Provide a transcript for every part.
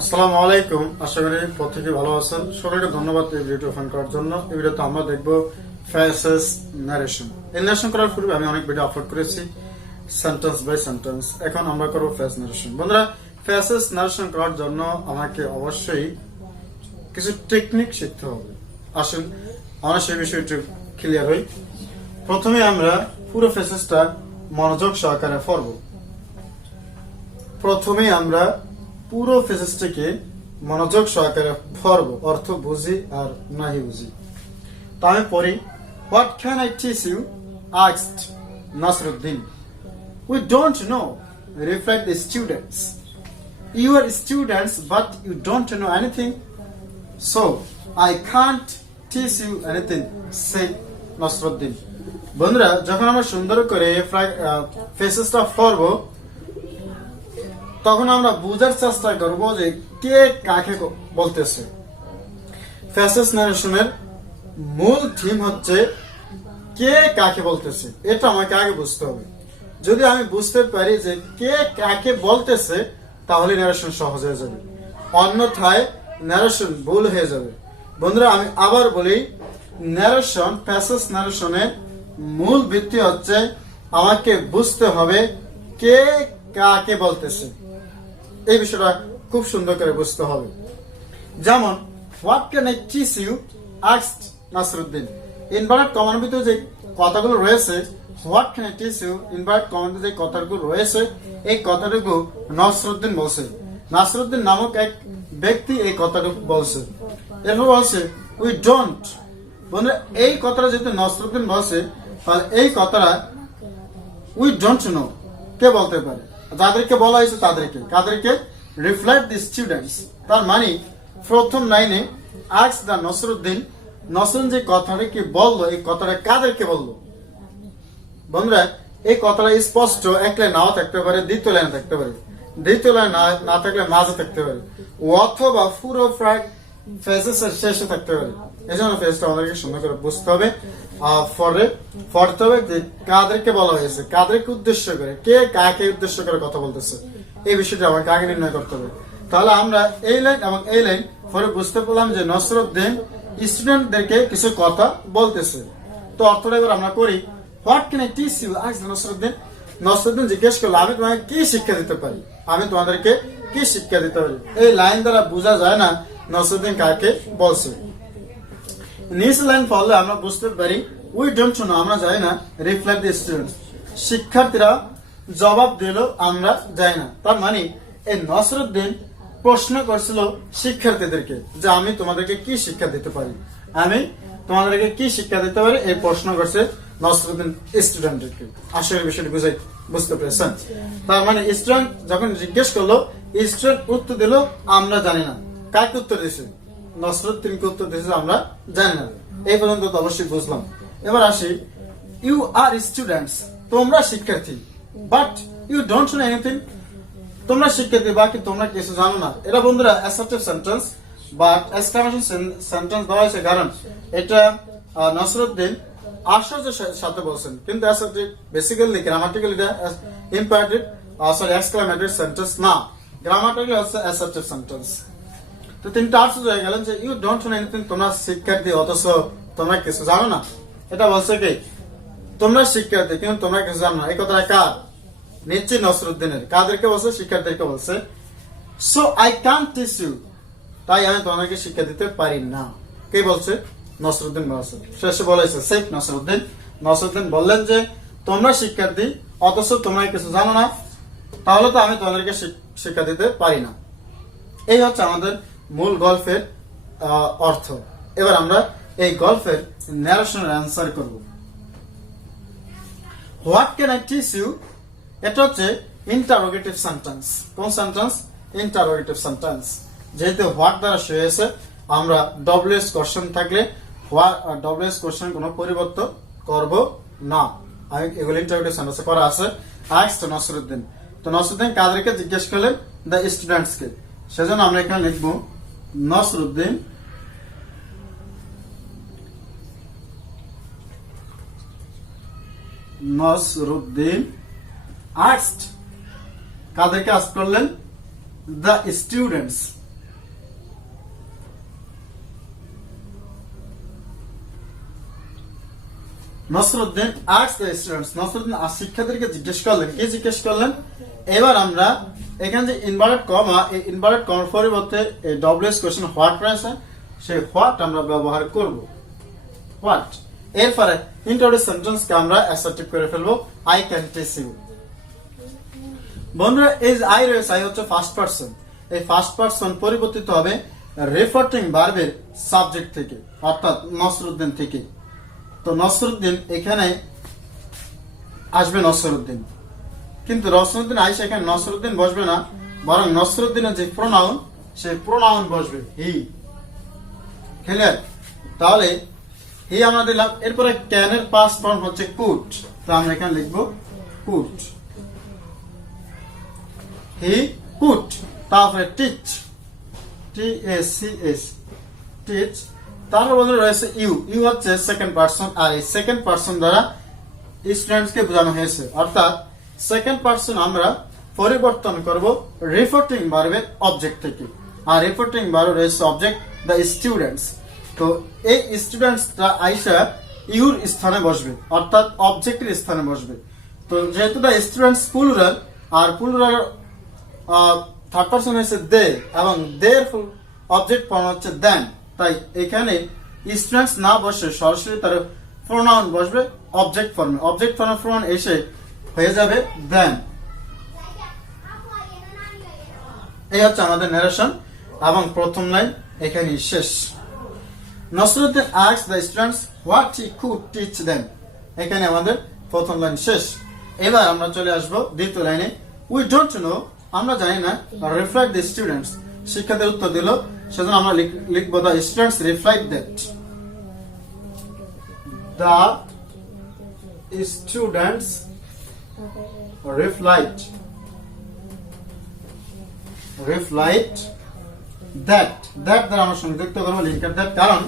আসসালামু আলাইকুম। আশা করি প্রত্যেকে ভালো আছেন। সবাইকে ধন্যবাদ এই ভিডিওটি ওপেন করার জন্য। এই ভিডিওতে আমরা দেখব ফ্রেজেস ন্যারেশন। এই ন্যারেশন করার পূর্বে আমি অনেক ভিডিও আপলোড করেছি সেন্টেন্স বাই সেন্টেন্স। এখন আমরা করব ফ্রেজ ন্যারেশন। বন্ধুরা, ফ্রেজেস ন্যারেশন করার জন্য আমাকে অবশ্যই কিছু টেকনিক শিখতে হবে। আসুন আমরা সেই বিষয়টি ক্লিয়ার হই। প্রথমে আমরা পুরো ফ্রেজেসটা মনোযোগ সহকারে পড়ব। প্রথমে আমরা পুরো ফ্রেজেসটিকে মনোযোগ সহকারে পড়ব, অর্থ বুঝি আর নাহি বুঝি। তা আমি পড়ি। What can I teach you asked Nasruddin. We don't know, replied the students. You are students but you don't know anything, so I can't teach you anything, said Nasruddin. বন্ধুরা, যখন আমরা সুন্দর করে ফ্রেজেসটা পড়ব তখন আমরা বুঝার চেষ্টা করব যে কে কাকে বলতেছে। ফ্রেজেস ন্যারেশনের মূল থিম হচ্ছে কে কাকে বলতেছে। এটা আমাকে আগে বুঝতে হবে। যদি আমি বুঝতে পারি যে কে কাকে বলতেছে তাহলে ন্যারেশন সহজ হয়ে যাবে, অন্যথায় ন্যারেশন ভুল হয়ে যাবে। বন্ধুরা, আমি আবার বলি, ন্যারেশন, ফ্রেজেস ন্যারেশনের মূল ভিত্তি হচ্ছে আমাকে বুঝতে হবে কে কাকে বলতেছে। এই বিষয়টা খুব সুন্দর করে বুঝতে হবে। যেমন, what can I teach you asked Nasruddin. Inverted কমার ভিতরে যে কথাগুলো রয়েছে, what can I teach you, inverted কমার যে কথাগুলো রয়েছে, এই কথাটুকু নাসরুদ্দিন বলছে। নাসরুদ্দিন নামক এক ব্যক্তি এই কথাটুকু বলছে। এরপর বলছে উই ডোন্ট। বন্ধুরা, এই কথাটা যেহেতু নাসরুদ্দিন বলছে, তাহলে এই কথাটা উই ডোন্ট নো কে বলতে পারে? যাদেরকে বলা হয়েছে তাদেরকে। কাদেরকে? Replied the students. তার মানে প্রথম লাইনে আস্ক দা নাসরুদ্দিন, নাসরুদ্দিন যে কথাটাকে বললো, এই কথাটা কাদেরকে বললো? বন্ধুরা, এই কথাটা স্পষ্ট এক লাইন নাও থাকতে পারে, দ্বিতীয় লাইনে থাকতে পারে, দ্বিতীয় লাইন না থাকলে মাঝে থাকতে পারে, অথবা পুরো ফ্রেজেস এর শেষে থাকতে পারে। এই জন্য ফ্রেজটা আমাদেরকে সুন্দর করে বুঝতে হবে, পড়তে হবে যে কাদেরকে বলা হয়েছে, কাদেরকে উদ্দেশ্য করে, কে কাকে উদ্দেশ্য করে কথা বলতেছে। এই বিষয়টা আমাকে আগে নির্ণয় করতে হবে। তাহলে আমরা এই লাইন এবং এই লাইন পরে বুঝতে পারলাম যে নাসরুদ্দিন স্টুডেন্টদেরকে কিছু কথা বলতেছে। তো অর্থটা এবার আমরা করি। What can I teach you asked Nasruddin. Nasruddin জিজ্ঞেস করলো, আমি তোমাকে কি শিক্ষা দিতে পারি, আমি তোমাদেরকে কি শিক্ষা দিতে পারি। এই লাইন দ্বারা বোঝা যায় না নাসরুদ্দিন কাকে বলছে। নিচ লাইন পড়লে আমরা বুঝতে পারি উই ডোন্ট নো, আমরা জানি না, রিপ্লাই দি স্টুডেন্টস, শিক্ষার্থীরা জবাব দিল আমরা জানি না। তার মানে এই নাসরুদ্দিন প্রশ্ন করছিল শিক্ষার্থীদেরকে যে আমি তোমাদেরকে কি শিক্ষা দিতে পারি, আমি তোমাদেরকে কি শিক্ষা দিতে পারি, এই প্রশ্ন করছে নাসরুদ্দিন স্টুডেন্টদেরকে। আসলে বিষয়টি বুঝতে পেরেছেন? তার মানে স্টুডেন্ট যখন জিজ্ঞেস করলো, স্টুডেন্ট উত্তর দিল আমরা জানি না। কাকে উত্তর দিয়েছে? নাসরুদ্দিনকে উত্তর দিয়েছে আমরা জানি না। এই পর্যন্ত তো অবশ্যই বুঝলাম। এবার আসি, ইউ আর স্টুডেন্টস, তোমরা শিক্ষার্থী, but you don't know anything, তোমরা শিক্ষার্থী বাকি তোমরা কিছু জানো না। এটা বন্ধুরা অ্যাসার্টিভ সেন্টেন্স বা এক্সক্লামেশন সেন্টেন্স দেওয়া হয়েছে, কারণ এটা নাসরুদ্দিন আশ্চর্যের সাথে বলছেন, কিন্তু অ্যাসার্টিভ বেসিক্যালি গ্রামাটিক্যালি এটা ইম্পারেটিভ এক্সক্লামেটরি সেন্টেন্স না, গ্রামাটিক্যালি হচ্ছে অ্যাসার্টিভ সেন্টেন্স। তো তিনটা আশ্চর্য হয়ে গেলেন যে ইউ ডোন্ট নো এনিথিং, তোমরা শিক্ষার্থী অথচ তোমরা কিছু জানো না। এটা বলছে কি তোমরা শিক্ষার্থী কিন্তু তোমরা কিছু জানো না। এই কথাটা কার? নিশ্চয়ই নাসরুদ্দিনের। কাদেরকে বলছে? শিক্ষার্থীদেরকে বলছে। So I can't teach you, তাই আমি তোমাদেরকে শিক্ষা দিতে পারি না। কে বলছে? নাসরুদ্দিন বলছে। শেষে বলেছে শেখ নাসরুদ্দিন। নাসরুদ্দিন বললেন যে তোমরা শিক্ষার্থী অথচ তোমরা কিছু জানো না, তাহলে তো আমি তোমাদেরকে শিক্ষা দিতে পারি না। এই হচ্ছে আমাদের মূল গল্পের অর্থ। এবার আমরা এই গল্পের ন্যারেশনের অ্যান্সার করব। What can I teach you, এটা হচ্ছে ইন্টারোগেটিভ সেন্টেন্স। কোন সেন্টেন্স? Interrogative sentence. যেহেতু হোয়াট দ্বারা শুরু হয়েছে, আমরা ডব্লিউএস কোশ্চেন থাকলে ডব্লিউএস কোশ্চেন কোনো পরিবর্তন করব না। আমি এগুলো ইন্টারোগেটিভ সেন্টেন্সে করা আছে। আস্কড নাসরুদ্দিন, তো নাসরুদ্দিন কাদেরকে জিজ্ঞেস করলেন? দ্য স্টুডেন্টসকে। সেজন্য আমরা এখানে লিখবো নাসরুদ্দিন আস্কড, কাদেরকে আস্ক করলেন? The students, Nasruddin asked the students, Nasruddin শিক্ষার্থীদেরকে জিজ্ঞেস করলেন, কি জিজ্ঞেস করলেন? এবার আমরা এখানে যে ইনভার্টেড কমা, এই ইনভার্টেড কমার পরিবর্তে এই ডব্লিউএস কোশ্চেন হোয়াট রয়েছে, সেই হোয়াট আমরা ব্যবহার করব। হোয়াট এরপরে ইন্ট্রোডিউস সেন্টেন্সকে আমরা অ্যাসার্টিভ করে ফেলবো, আই ক্যান টিচ ইউ। বন্ধুরা এই যে আই রয়েছে, আই হচ্ছে ফার্স্ট পারসন, এই ফার্স্ট পারসন পরিবর্তিত হবে রেফারিং ভার্বের সাবজেক্ট থেকে, অর্থাৎ নসরুদ্দিন থেকে। তো নসরুদ্দিন এখানে আসবে নসরুদ্দিন, কিন্তু নসরুদ্দিন আইসা এখানে নসরুদ্দিন বসবে না, বরং নসরুদ্দিনের যে প্রোনাউন, সেই প্রোনাউন বসবে হি। ক্লিয়ার? তাহলে হি আমরা দিলাম। এরপরে ক্যানের পাস্ট ফর্ম হচ্ছে কুড, তো আমরা এখানে লিখবো কুড, হি কুড। তারপরে টিচ, TACH, টিচ। তারপর বন্ধুরা রয়েছে ইউ, ইউ হচ্ছে সেকেন্ড পারসন, আর এই সেকেন্ড পারসন দ্বারা স্টুডেন্টসকে বোঝানো হয়েছে, অর্থাৎ সেকেন্ড পারসন আমরা পরিবর্তন করব রিপোর্টিং ভার্বের অবজেক্ট থেকে, আর রিপোর্টিং ভার্ব রয়েছে অবজেক্ট দ্য স্টুডেন্টস। তো এই স্টুডেন্টসটা আইসা ইউর স্থানে বসবে, অর্থাৎ অবজেক্টের স্থানে বসবে। তো যেহেতু দ্য স্টুডেন্টস প্লুরাল, আর প্লুরাল থার্ড পারসন হচ্ছে দে, এবং দের অবজেক্ট ফর্ম হচ্ছে দেন, তাই এখানে স্টুডেন্টস না বসে সরাসরি তার প্রোনাউন বসবে অবজেক্ট ফর্মে, অবজেক্ট ফর্মে প্রোনাউন এসে হয়ে যাবে দেন। এই হচ্ছে আমাদের ন্যারেশন, এবং প্রথম লাইন এখানে শেষ। Nasruddin asked the students what he could teach them, এখানে আমাদের প্রথম লাইন শেষ। এবার আমরা চলে আসবো দ্বিতীয় লাইনে, we don't know, আমরা জানি না, reflect the students, শিক্ষার্থীর উত্তর দিল, সেজন্য আমরা লিখবো the students reflect that, the students reflect that, দ্বারা আমরা সংযুক্ত করবো লিঙ্কের দ্যাট, কারণ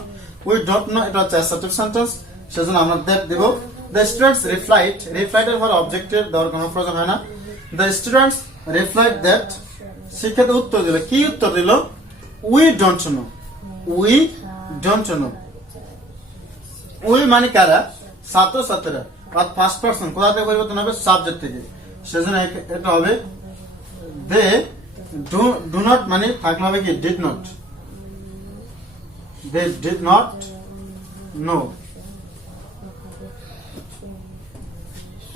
we don't know এটা হচ্ছে অ্যাসার্টিভ সেন্টেন্স, সেজন্য আমরা দ্যাট দেব। the students reflect, এর পর অবজেক্টের দেওয়ার কোনো প্রয়োজন হয় না। the students reflect that, শিক্ষার্থী উত্তর দিল, কি উত্তর দিল? we don't know, we don't know। we মানে কারা? ছাত্র ছাত্রীরা, আর ফার্স্ট পারসন কোথা থেকে পরিবর্তন হবে? সাবজেক্ট থেকে, সেজন্য এটা হবে they do not, মানে থাকলে হবে কি did not, they did not know।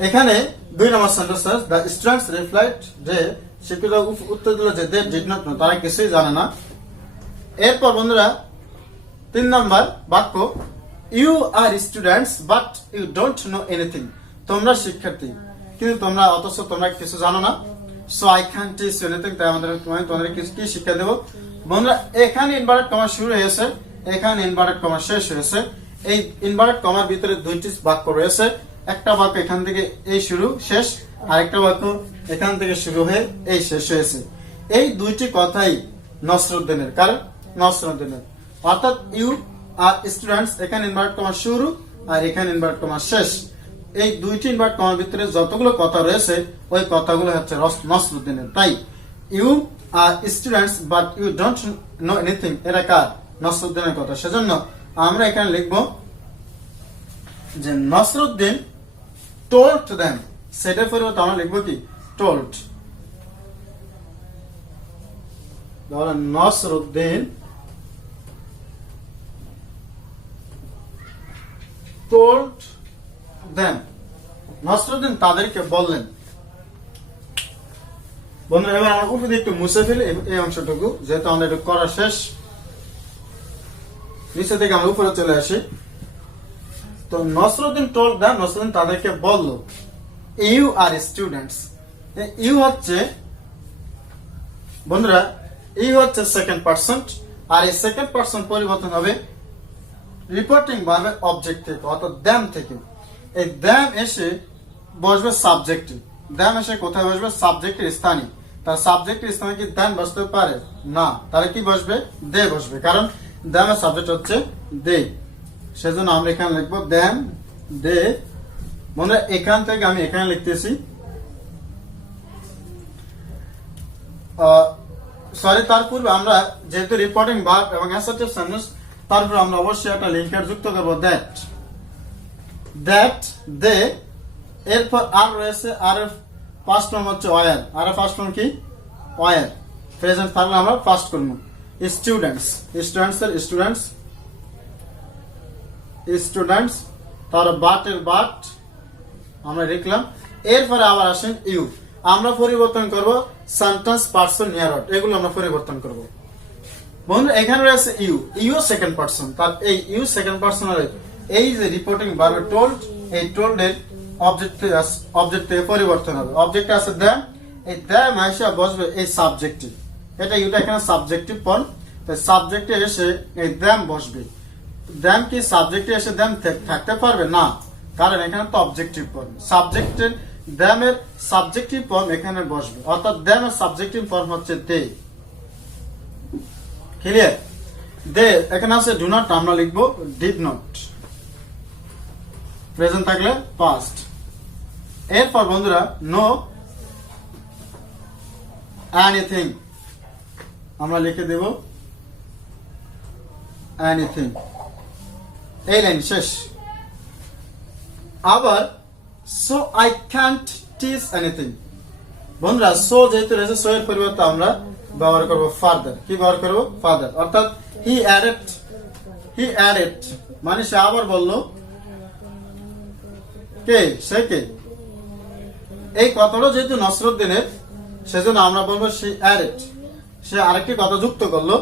এখানে 2 নম্বর সেন্টেন্স, the students reflect, যে শিক্ষিত উত্তর দিল যে they did not know, তারা কিছুই জানে না। এরপর বন্ধুরা 3 নম্বর বাক্য, you are students but you don't know anything, তোমরা শিক্ষার্থী কিন্তু তোমরা অথচ তোমরা কিছু জানো না। so I can't teach you anything, তাই তোমাদের কি শিক্ষা দেব? বন্ধুরা এখানে ইনভার্টেড কমা শুরু হয়েছে, এখানে ইনভার্টেড কমা শেষ হয়েছে। এই ইনভার্টেড কমার ভিতরে 2টি বাক্য রয়েছে, একটা বাক্য এখান থেকে এই শুরু শেষ, আরেকটা বাক্য এখান থেকে শুরু হয়ে এই শেষ হয়েছে। এই 2টি কথাই নসরুদ্দিনের, কারণ নসরুদ্দিনের, অর্থাৎ ইউ আর স্টুডেন্টস, এখানে ইনভার্টেড কমা শুরু আর এখানে ইনভার্টেড কমা শেষ। এই 2টি ইনভার্টেড কমার ভিতরে যতগুলো কথা রয়েছে ওই কথাগুলো হচ্ছে নসরুদ্দিনের। তাই you are students but you don't know anything, এটা কার? নসরুদ্দিনের কথা। সেজন্য আমরা এখানে লিখব যে নসরুদ্দিন told them, সেটার পরিবর্তে আমরা লিখবো কি told। তাহলে নসরুদ্দিন told them, নসরুদ্দিন তাদেরকে বললেন। বন্ধুরা এবার আমরা উপরে একটু মুছে ফেলি এই অংশটুকু, যেহেতু আমাদের একটু করা শেষ। নিচে থেকে আমরা উপরে চলে আসি। তো নসরুদ্দিন told them, নসরুদ্দিন তাদেরকে বলল, you are students, ইউ হচ্ছে বন্ধুরা ইউ হচ্ছে সেকেন্ড পারসন, আর এই সেকেন্ড পারসন পরিবর্তন হবে রিপোর্টিং ভার্বের অবজেক্ট থেকে, অর্থাৎ them থেকে। এই them এসে বসবে সাবজেক্টে, them এসে কোথায় বসবে? সাবজেক্টের স্থানে। তার সাবজেক্টের স্থানে কি them বসতে পারে না, তাহলে কি বসবে? they বসবে, কারণ them এর সাবজেক্ট হচ্ছে they। সেজন্য আমরা এখানে লিখবো them, they। বন্ধুরা এখান থেকে আমি এখানে লিখতেছি, সরি তার পূর্বে আমরা যেহেতু রিপোর্টিং ভার্ব এবং অ্যাসার্টিভ সেন্টেন্স, তারপর আমরা অবশ্যই একটা লিঙ্কার যুক্ত করব, দ্যাট দে, এরপর আর রয়েছে, আর এর ফার্স্ট ফর্ম হচ্ছে ওয়ার, আর এর ফার্স্ট ফর্ম কি ওয়ার, প্রেজেন্ট থাকলে আমরা ফার্স্ট করব। স্টুডেন্টস, স্টুডেন্টস এর স্টুডেন্টস, স্টুডেন্টস, তার বাট এর বাট আমরা লিখলাম। এরপরে আবার আসেন ইউ, আমরা পরিবর্তন করব সেন্টেন্স পার্সন নিয়ার, এগুলো আমরা পরিবর্তন করব। বন্ধু এখানে রয়েছে ইউ, ইউ সেকেন্ড পার্সন, তার এই ইউ সেকেন্ড পার্সনের এই যে রিপোর্টিং ভার্ব টোল্ড, এই টোল্ড এর অবজেক্ট থেকে পরিবর্তন হবে। অবজেক্ট আছে দ্যাম, এই দ্যাম আইসা বসবে এই সাবজেক্টে, এটা ইউটা এখানে সাবজেক্টিভ ফর্ম, তাই সাবজেক্টে এসে এই দ্যাম বসবে। দ্যাম কি সাবজেক্টে এসে দ্যাম থাকতে পারবে না, কারণ এখানে তো অবজেক্টিভ ফর্ম, সাবজেক্টের দ্যামের সাবজেক্টিভ ফর্ম এখানে বসবে, অর্থাৎ দ্যামের সাবজেক্টিভ ফর্ম হচ্ছে দে। ক্লিয়ার? দে এখানে আছে ডু নট, আমরা লিখবো ডিড নট, প্রেজেন্ট থাকলে পাস্ট। এরপর বন্ধুরা নো এনিথিং, আমরা লিখে দেব এনিথিং, এই লাইন শেষ। আবার so I can't teach anything, বন্ধুরা সো যেহেতু রয়েছে, সো এর পরিবর্তে আমরা ব্যবহার করব ফার্দার। কি ব্যবহার করব? ফার্দার, অর্থাৎ হি অ্যাডেড মানে সে আবার বলল, কে সে কে, এই কথাটা যেহেতু নসরুদ্দিনের, সেজন্য আমরা বলবো সে অ্যাডেড, সে আরেকটি কথা যুক্ত করলো,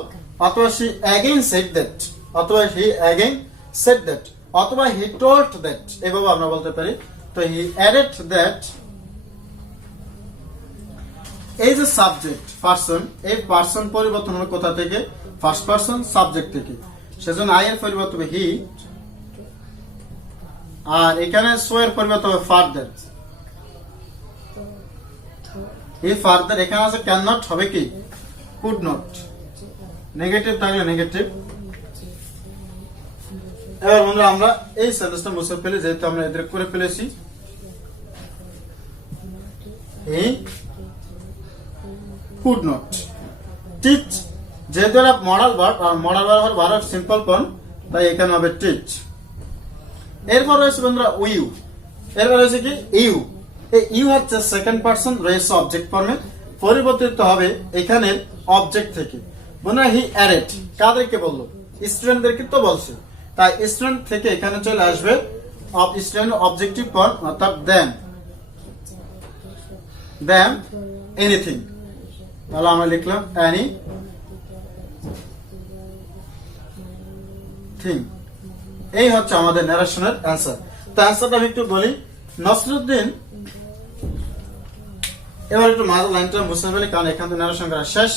অথবা সে অ্যাগেইন সেড দ্যাট, অথবা হি অ্যাগেইন সেড দ্যাট, অথবা হি টোল্ড দ্যাট, এভাবে আমরা বলতে পারি। তো হি অ্যাডেড দ্যাট, এই যে সাবজেক্ট পার্সন, এই পার্সন পরিবর্তন হবে কোথা থেকে? ফার্স্ট পার্সন সাবজেক্ট থেকে, সেজন্য আই এর পরিবর্তন হবে হি, আর এখানে সো এর পরিবর্তন হবে ফার্দার, হি ফার্দার। এখানে আছে ক্যান নট, হবে কি কুড নট, নেগেটিভ থাকলে নেগেটিভ। এবার বন্ধুরা আমরা এই সেন্টেন্সটা মুছে ফেলি, যেহেতু আমরা এদের করে ফেলেছি। হি could not teach, যেহেতু এটা মডাল ভার্ব, আর মডাল ভার্ব সিম্পল ফর্ম, তাই এখানে হবে টিচ। এরপর রয়েছে বন্ধুরা উইউ, এরপর রয়েছে কি ইউ, এই ইউ হচ্ছে সেকেন্ড পারসন, রয়েছে অবজেক্ট ফর্মে, পরিবর্তিত হবে এখানে অবজেক্ট থেকে। বন্ধুরা হি অ্যাডেড, কাদেরকে বললো? স্টুডেন্টদেরকে তো বলছে, তাই স্টুডেন্ট থেকে এখানে চলে আসবে স্টুডেন্ট অবজেক্টিভ ফর্ম, অর্থাৎ দেম, দেম এনিথিং, তাহলে আমরা লিখলাম এনি থিং। এই হচ্ছে আমাদের ন্যারেশনের অ্যান্সার। তো অ্যান্সারটা আমি একটু বলি। নসরুদ্দিন, এবার একটু মাঝে লাইনটা মুছে ফেলি, কারণ এখান থেকে ন্যারেশন করা শেষ।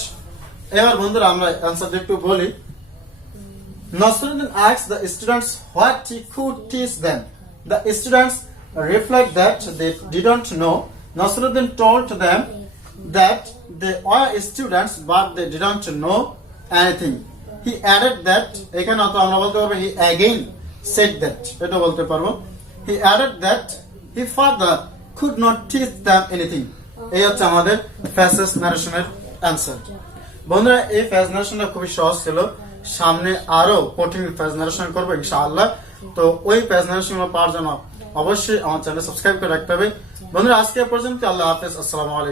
এবার বন্ধুরা আমরা অ্যান্সারটা একটু বলি। Nasruddin asked the students what he could teach them. The students replied that they didn't know. Nasruddin told them that they were students but they didn't know anything. He added that, এখানে আমরা বলতে পারবো he again said that, এটা বলতে পারবো। He added that he further could not teach them anything. এই হচ্ছে আমাদের ফ্যাসেস নারেশনের অ্যান্সার। বন্ধুরা এই ফ্যাস নারেশনটা খুবই সহজ ছিল, সামনে আরো কঠিন ফ্যাস নারেশন করবো ইনশাআল্লাহ। তো ওই ফ্যাস নারেশন পাওয়ার জন্য অবশ্যই আমার চ্যানেল সাবস্ক্রাইব করে রাখতে হবে। বন্ধুরা আজকে পর্যন্ত, আল্লাহ হাফেজ, আসসালামু আলাইকুম।